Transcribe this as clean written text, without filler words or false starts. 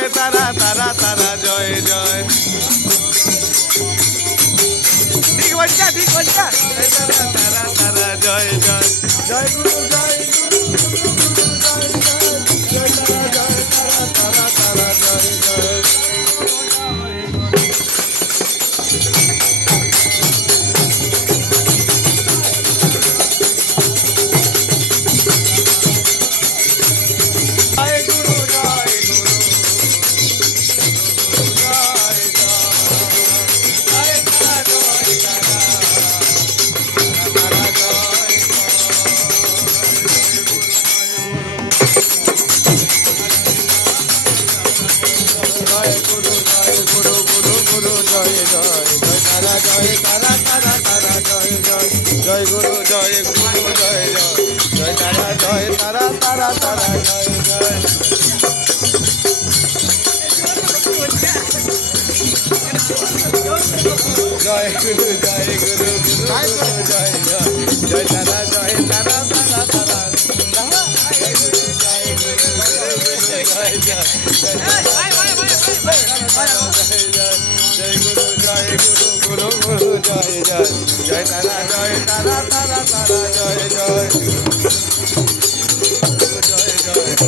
জয় তারা তারা তারা জয় জয় ঠিক বলছা ঠিক বলছা তারা তারা তারা জয় জয় জয় গুরু জয় জয় গুরু জয় গুরু জয় জয় জয় তারা জয় তারা তারা তারা জয় জয় জয় গুরু জয় গুরু গুরু জয় জয় জয় তারা জয় তারা তারা তারা জয় গুরু জয় গুরু জয় জয় জয় গুরু জয় গুরু গুরু গুরু জয় জয় জয় তারা জয় তারা তারা তারা জয় জয়